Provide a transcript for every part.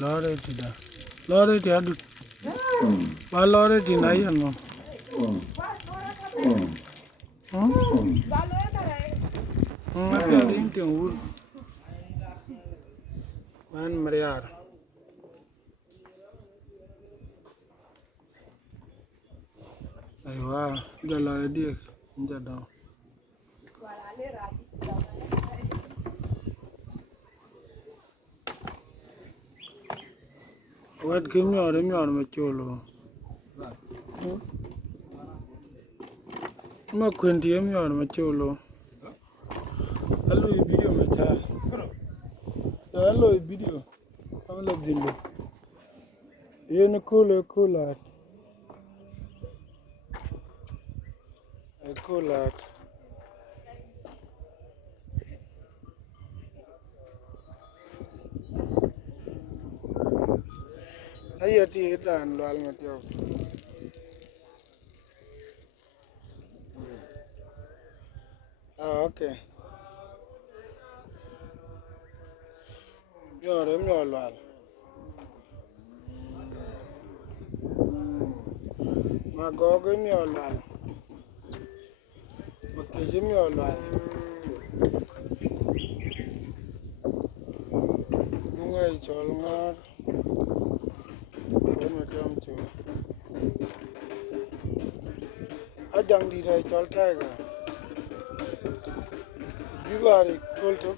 Lore tida. Lore ti adu. Ba lore ti na yan no. Apa ada inti ur. Man Mariar. Aywa, jala dia jada. What came your Cholo? Ma quinty your Cholo. Hello, video, my child. Hello, video. I'm not Jimbo. You're a cool lad. A cool lad. I had to eat and Lual Matiop. Okay. You're Lual. My gog in your Lual. But Kijim your Lual. Chol. I don't need a Chol tiger. You are a cold.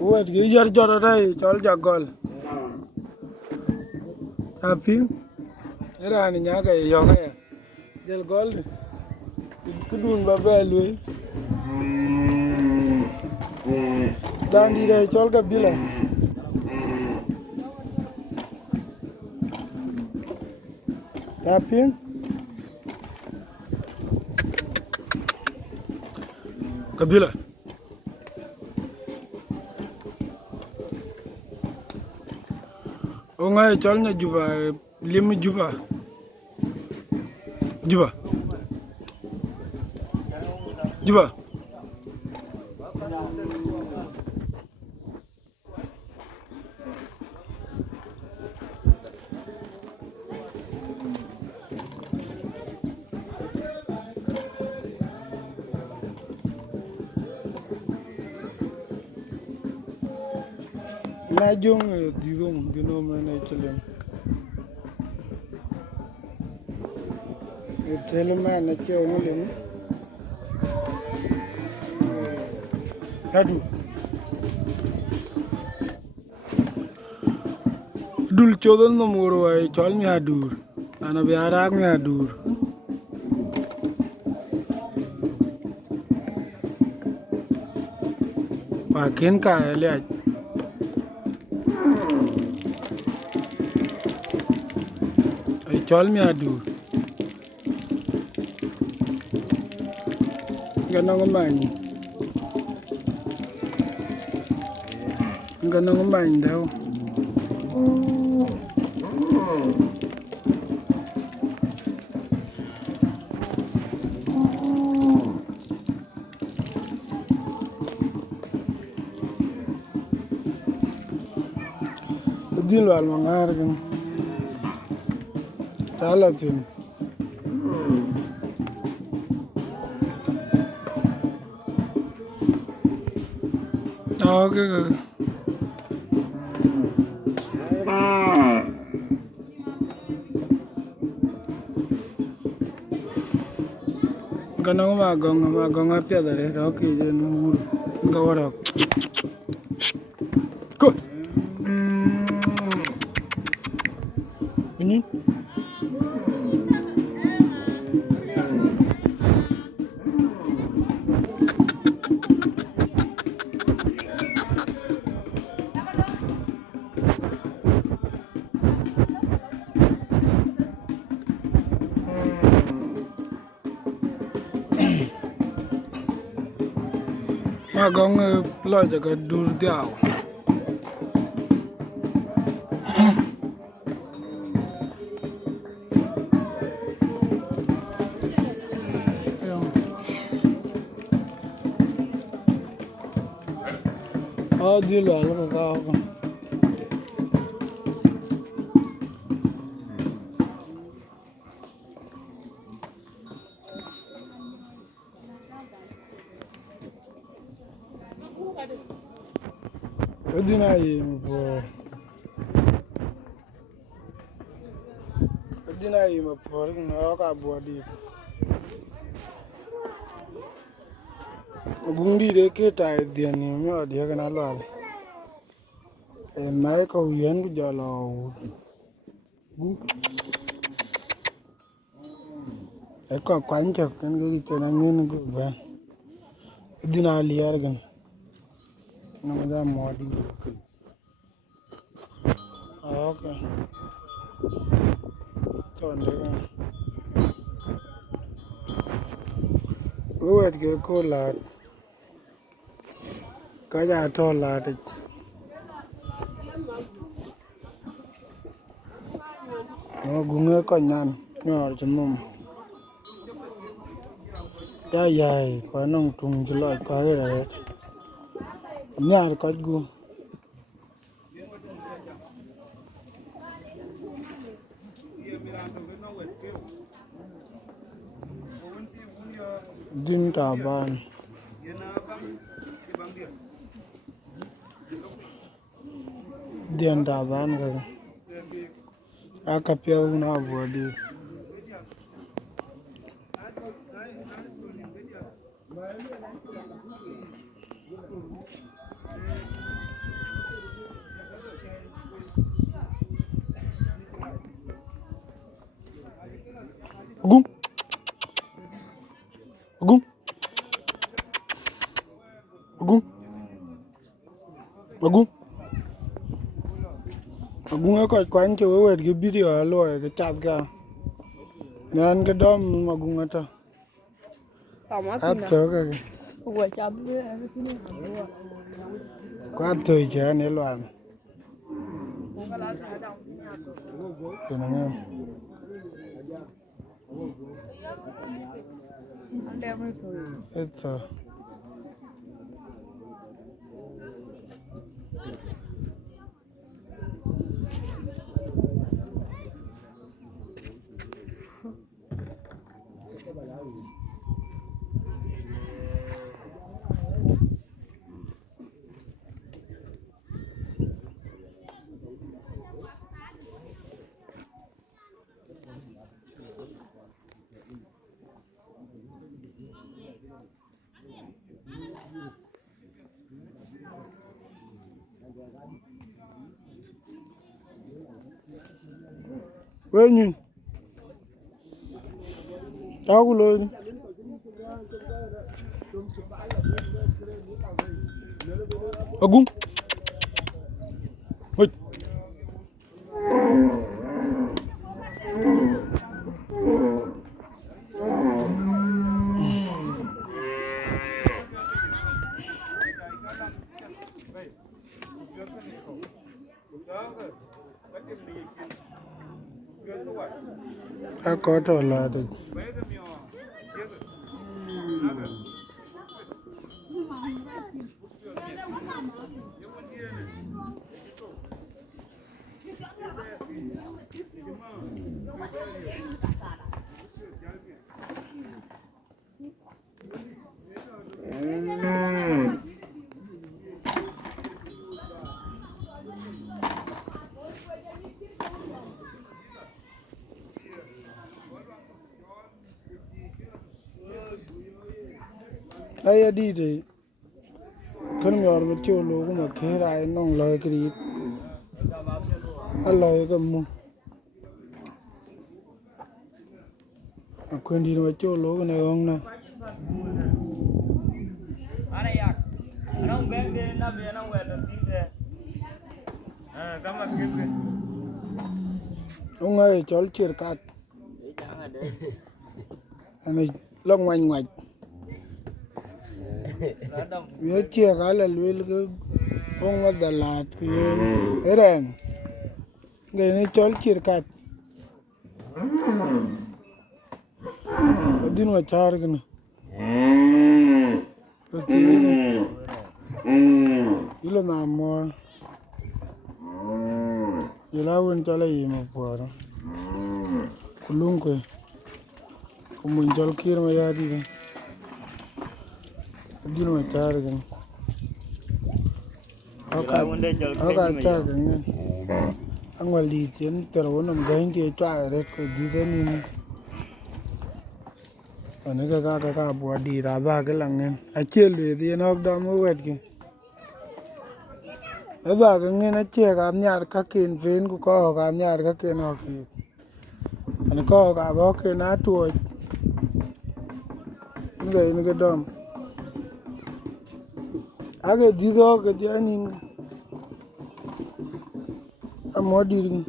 What you are Chol Jagol. Happy? Era ni nyaga yoga ya. Jel gold. Kudun babelwe. Dandi re Chol Kabila. Happy? Kabila. Ongai Cholnya Juba, Lim Juba. Juba. Juba. Najong dizong dinomena chelem. Chelema na che ongelem. Hadu. Dul chodon no moro ay chol mi hadur. Ana biara mi hadur. Pakin ka le Chol mi adu. Ganong man. Ganong man daw. Din Lual mangar kan. Talatin. Okay. Ganong magong apya dare. Okay, jen ngawara. Go. Ini. mà có người lo cho cái đu đào đi là nó cao không cái này mà bỏ nó cả bỏ đi gung đi đấy cái tài tiền này mà đi cái nào luôn em nói câu yến cái giờ là cái có quán chợ cái chuyện này nó cũng vậy đi nào liar gần nó ra mua đi ok chọn đấy वो के को लाट का जा तो लाट nó gunge ko nyan nyor chum ya dài ko nong tung chi lo ko re nyar ko gu dim ta ban dian ta ban ga aka pia na bodi gum gum gum gum gum ko kwan che we cái video lo cái chat ga nan cái dom mà gum ta ap ko ga Ủa chào bữa qua thời gian này loạn cái này anh đem đi rồi. it's When you Pagol Agum Wait I got a lot of I did it. Can you Matiop logo mà khe ai nong lời cái đi lời cái mu quên đi Matiop logo này không nè ông ơi Chol chia cắt anh này lông ngoảnh ngoảnh We check all the will go on what the lad. Eren. Then it's all cheer cat. I didn't want charging. But you don't know more. You don't tell him for Kulunque. Come in Jolkir, my yard. I didn't want charging. Okay, charging. I'm going to lead you. I'm going to try it. Didn't anh cái bùa đi ra ba cái lăng nên à chia lì thì nó đau mới quẹt kì cái ba cái nghe nó chia cảm nhận các kiện phên của có cảm nhận các kiện học kì anh có cả bao cái ná tuổi nó cái đom à cái gì đó cái gì anh em muốn đi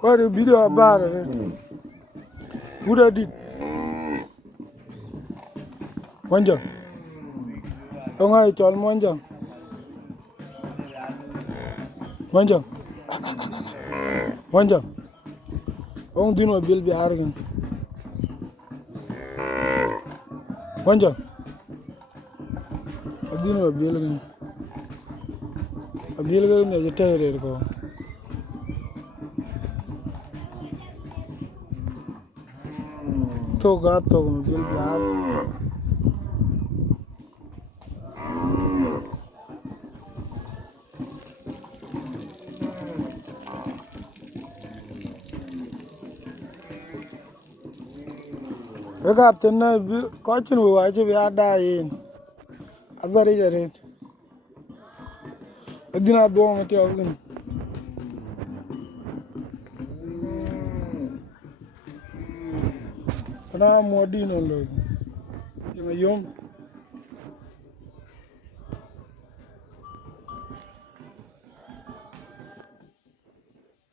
what a video about it. Who did it? Monja. Ông ai chọn Monja? Monja. Monja. Ông đi nói bill bị arrogant. Monja. Ông đi nói bill cái. Bill cái này chỉ thấy rồi cô. Toga toga bill bị arrogant. Cái gặp trên này có chuyện gì chứ bị ai đây? Anh vào đây rồi. Anh đi nào đuông cái ông này. Nó mua đi nó rồi. Nhưng mà yếm.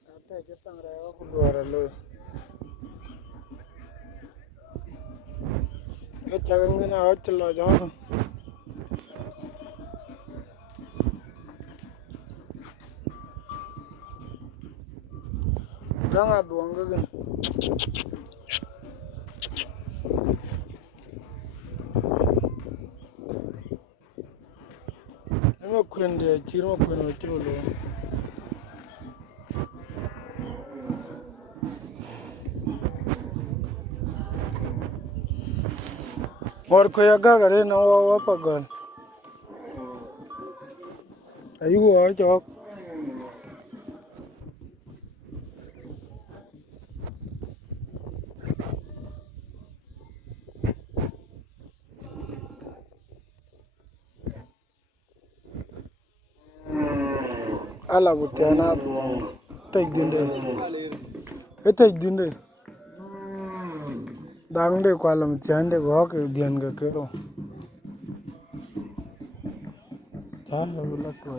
Ate cái tăng ra cũng đùa rồi. Cái chẳng cái nào hết lo gió không. Đang ở đuông cái gì. Em có quyền để chỉ nó quyền ở chỗ luôn. Or koy aga gare na wa Pagol. Ayu wa chok. Ala butiana duwa. Take dinde. Take dinde. Dang de kwalam tiande go ke dian ga kero. Cha la to.